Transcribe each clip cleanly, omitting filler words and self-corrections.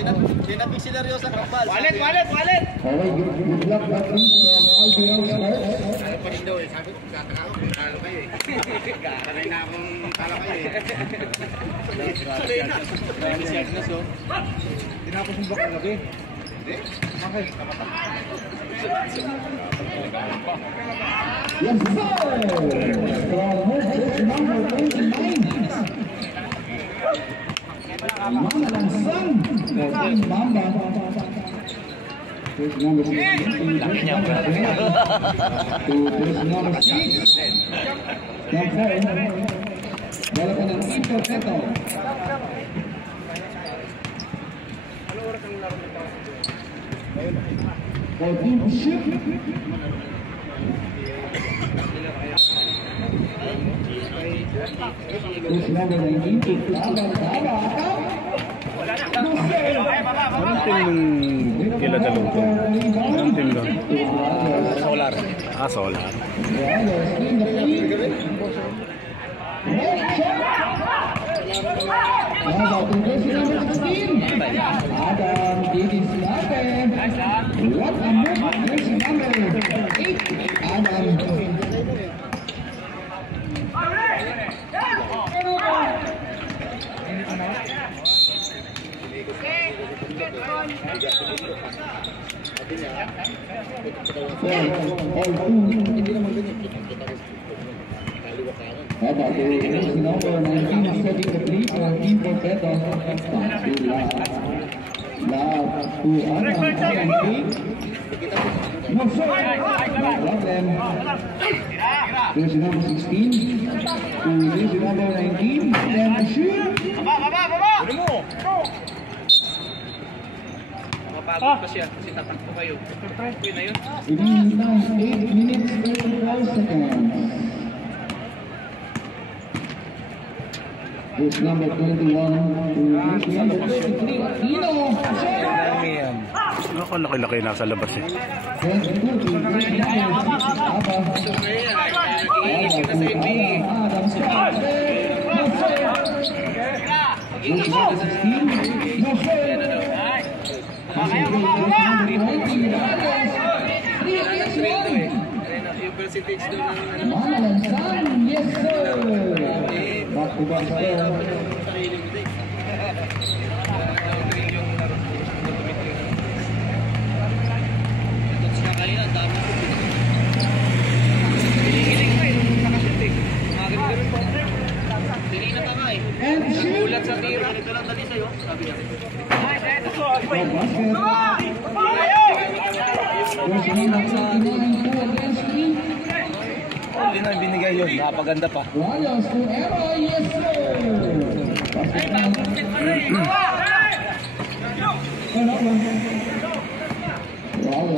Tinapik sila Rio sa kapal. Wallet! Okay, good luck that is from Albion Sports. Ano pa rin daw eh, sabi ko, kataka ako, talo kayo eh. Kanay na akong talo kayo eh. Hindi na ako sumbak ang gabi. Hindi? Okay. Yes, sir! From Moses number 29. Mama Langsang for Team Bamba. There's number 16. There's number 10. There's number 6. Number 4. Bola pa ng Team Porteto. For Team Ship. There's number 19 to Baba. Anong team nung kila dalawang? Anong team doon? Solar. Solar. Adam Didi Silate. What a move. There's number 8. Adam. About the number 19 setting the three for Team Porteto. Now to Adam. No sir. No problem. There's number 16 to this number 19. Then shoot. Mapagod pa siya kasi tatakbo kayo. Yun na yun. It is now 8 minutes 34 seconds. This number 21 to this number 33. Aquino. Nakalaki-laki nasa labas eh. 22 to this number 6. Aba. Nag-iisip na sa NBA. Adam Scott. No sir. This number 16. No sir. Yung percentage doon ng Mama Langsang. Yes sir. Back to back sir. And shoot. ulat sa tira. Ito lang dali sa'yo. Sabi niya. Hindi na binigay yun. Napaganda pa.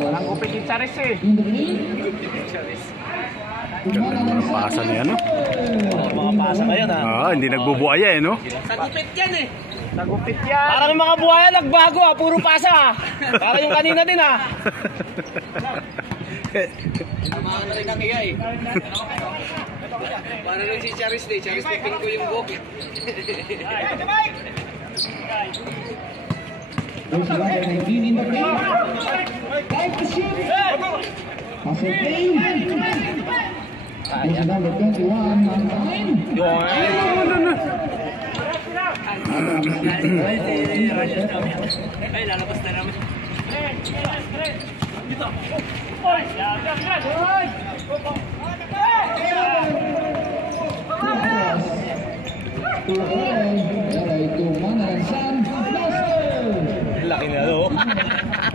Walang kupit yung Charis eh. Ganda ng mga pasa niya, no? Mga pasa kayo na. Hindi nagbubuaya eh, no? Nagupit yan eh. Nagupit yan. Parang yung mga buhaya nagbago ah. Puro pasa ah. Parang yung kanina din ah. Tamahan na rin ang iya eh. Paano rin si Charis eh. Charis tipin ko yung book. There's number 19 in the game. Time to shoot. Pass it in. There's number 21 on line. Ay, lalabas na naman. Dito. Laki na do.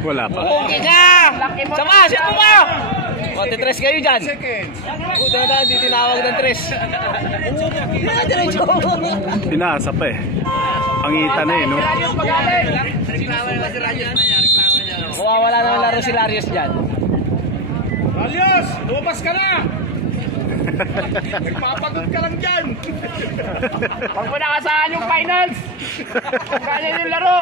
Wala pa. Okay ka! Sama! Sino mo? Konti tres kayo dyan. Puta na hindi tinawag ng tres. Pinasa pa eh. Pangita na eh, no? Reklamo na si Radius na yan. Mawawala na laro si Larios dyan. Radius! Lumabas ka na! Nagpapagod ka lang dyan! Huwag mo nakasahan yung finals! Kaya yung laro!